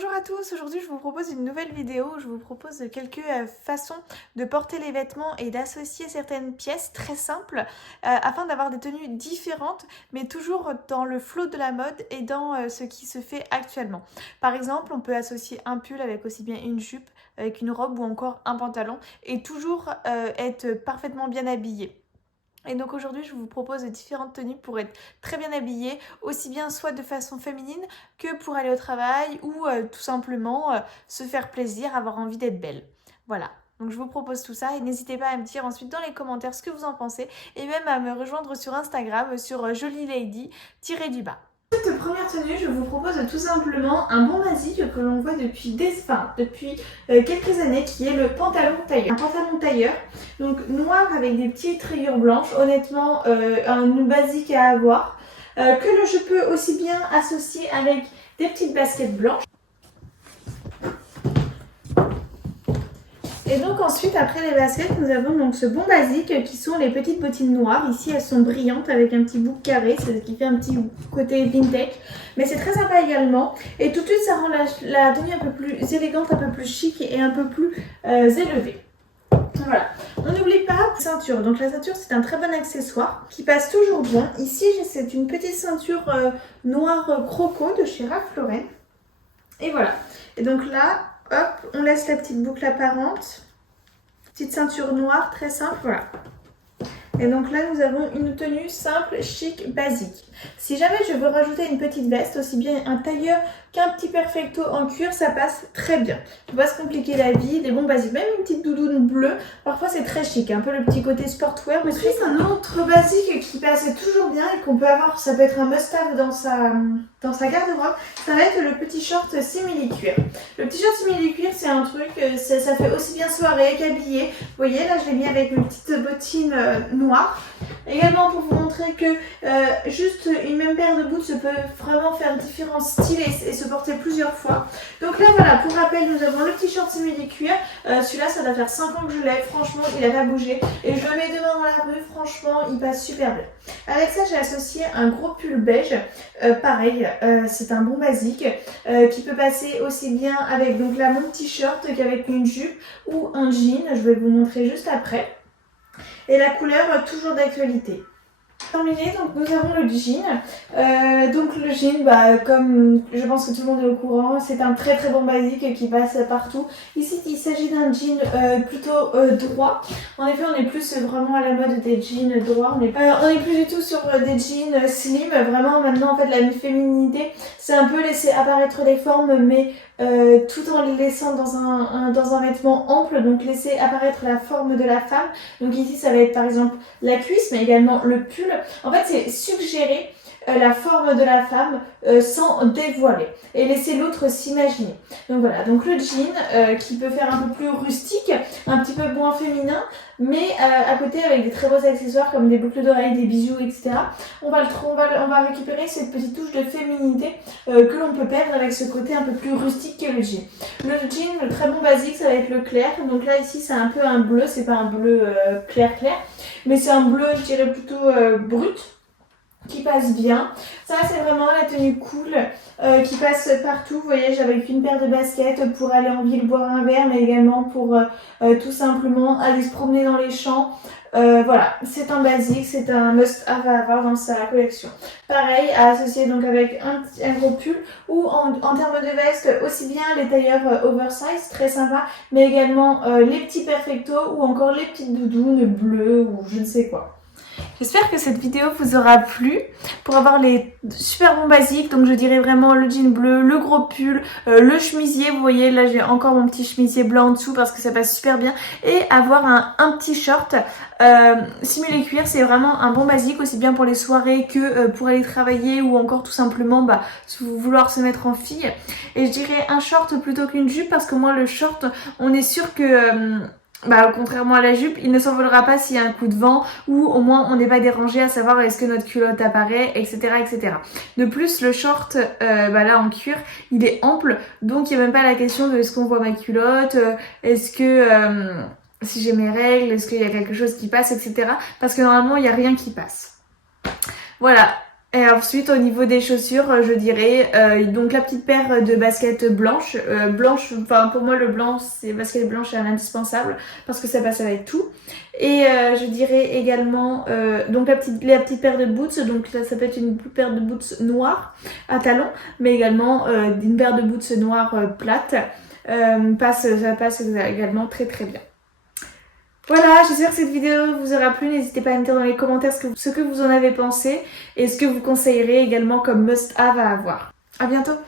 Bonjour à tous, aujourd'hui je vous propose une nouvelle vidéo où je vous propose quelques façons de porter les vêtements et d'associer certaines pièces très simples afin d'avoir des tenues différentes mais toujours dans le flot de la mode et dans ce qui se fait actuellement. Par exemple, on peut associer un pull avec aussi bien une jupe, avec une robe ou encore un pantalon et toujours être parfaitement bien habillé. Et donc aujourd'hui, je vous propose différentes tenues pour être très bien habillée, aussi bien soit de façon féminine que pour aller au travail ou tout simplement se faire plaisir, avoir envie d'être belle. Voilà. Donc je vous propose tout ça et n'hésitez pas à me dire ensuite dans les commentaires ce que vous en pensez et même à me rejoindre sur Instagram sur jolylady-du-bas. Cette première tenue, je vous propose tout simplement un bon basique que l'on voit depuis quelques années qui est le pantalon tailleur. Un pantalon tailleur, donc noir avec des petites rayures blanches, honnêtement un basique à avoir, que je peux aussi bien associer avec des petites baskets blanches. Et donc ensuite, après les baskets, nous avons donc ce bon basique qui sont les petites bottines noires. Ici, elles sont brillantes avec un petit bouc carré, c'est ce qui fait un petit côté vintage. Mais c'est très sympa également. Et tout de suite, ça rend la tenue un peu plus élégante, un peu plus chic et un peu plus élevée. Voilà. On n'oublie pas la ceinture. Donc la ceinture, c'est un très bon accessoire qui passe toujours bien. Ici, c'est une petite ceinture noire croco de chez Ralph Lauren. Et voilà. Et donc là, hop, on laisse la petite boucle apparente. Petite ceinture noire, très simple, voilà. Et donc là, nous avons une tenue simple, chic, basique. Si jamais je veux rajouter une petite veste, aussi bien un tailleur qu'un petit perfecto en cuir, ça passe très bien. Il ne faut pas se compliquer la vie, des bons basiques. Même une petite doudoune bleue, parfois c'est très chic. Un peu le petit côté sportwear. Mais ensuite, un autre basique qui passe toujours bien et qu'on peut avoir, ça peut être un must-have dans sa garde-robe, ça va être le petit short simili-cuir. Le petit short simili-cuir, c'est un truc, ça fait aussi bien soirée qu'habillé. Vous voyez, là je l'ai mis avec mes petites bottines noires. Également pour vous montrer que juste une même paire de boots peut vraiment faire différents styles et se porter plusieurs fois. Donc là voilà, pour rappel, nous avons le petit short simili-cuir. Celui-là, ça doit faire 5 ans que je l'ai. Franchement, il n'a pas bougé. Et je le mets demain dans la rue. Franchement, il passe super bien. Avec ça, j'ai associé un gros pull beige. Pareil, c'est un bon basique qui peut passer aussi bien avec donc là mon t-shirt qu'avec une jupe ou un jean. Je vais vous montrer juste après. Et la couleur toujours d'actualité. Terminé, donc nous avons le jean. Donc le jean, comme je pense que tout le monde est au courant, c'est un très très bon basique qui passe partout. Ici, il s'agit d'un jean plutôt droit. En effet, on est plus vraiment à la mode des jeans droits. On est plus du tout sur des jeans slim. Vraiment, maintenant, en fait, la féminité, c'est un peu laisser apparaître les formes, mais tout en les laissant dans un vêtement ample, donc laisser apparaître la forme de la femme. Donc ici, ça va être par exemple la cuisse, mais également le pull. En fait, c'est suggérer la forme de la femme sans dévoiler et laisser l'autre s'imaginer. Donc voilà, donc le jean qui peut faire un peu plus rustique, un petit peu moins féminin, mais à côté avec des très beaux accessoires comme des boucles d'oreilles, des bijoux, etc. On va récupérer cette petite touche de féminité que l'on peut perdre avec ce côté un peu plus rustique que le jean. Le jean, le très bon basique, ça va être le clair. Donc là ici c'est un peu un bleu, c'est pas un bleu clair, mais c'est un bleu, je dirais plutôt brut, qui passe bien. Ça c'est vraiment la tenue cool qui passe partout. Vous voyez, j'avais qu'une paire de baskets pour aller en ville boire un verre, mais également pour tout simplement aller se promener dans les champs. Voilà, c'est un basique, c'est un must-have à avoir dans sa collection. Pareil, à associer donc avec un gros pull ou en termes de veste, aussi bien les tailleurs oversize, très sympa, mais également les petits perfectos ou encore les petites doudounes bleues ou je ne sais quoi. J'espère que cette vidéo vous aura plu pour avoir les super bons basiques. Donc je dirais vraiment le jean bleu, le gros pull, le chemisier. Vous voyez là j'ai encore mon petit chemisier blanc en dessous parce que ça passe super bien. Et avoir un petit short simulé cuir, c'est vraiment un bon basique aussi bien pour les soirées que pour aller travailler ou encore tout simplement vouloir se mettre en fille. Et je dirais un short plutôt qu'une jupe parce que moi le short on est sûr que... contrairement à la jupe, il ne s'envolera pas s'il y a un coup de vent ou au moins on n'est pas dérangé à savoir est-ce que notre culotte apparaît, etc. etc. De plus, le short, là en cuir, il est ample, donc il n'y a même pas la question de est-ce qu'on voit ma culotte, est-ce que si j'ai mes règles, est-ce qu'il y a quelque chose qui passe, etc. Parce que normalement, il n'y a rien qui passe. Voilà. Et ensuite au niveau des chaussures, je dirais donc la petite paire de baskets blanches. Enfin pour moi le blanc, c'est basket blanche est un indispensable parce que ça passe avec tout. Et je dirais également donc la petite paire de boots. Donc ça peut être une paire de boots noires à talons, mais également une paire de boots noires plates. Ça passe également très très bien. Voilà, j'espère que cette vidéo vous aura plu. N'hésitez pas à me dire dans les commentaires ce que vous en avez pensé et ce que vous conseillerez également comme must-have à avoir. À bientôt!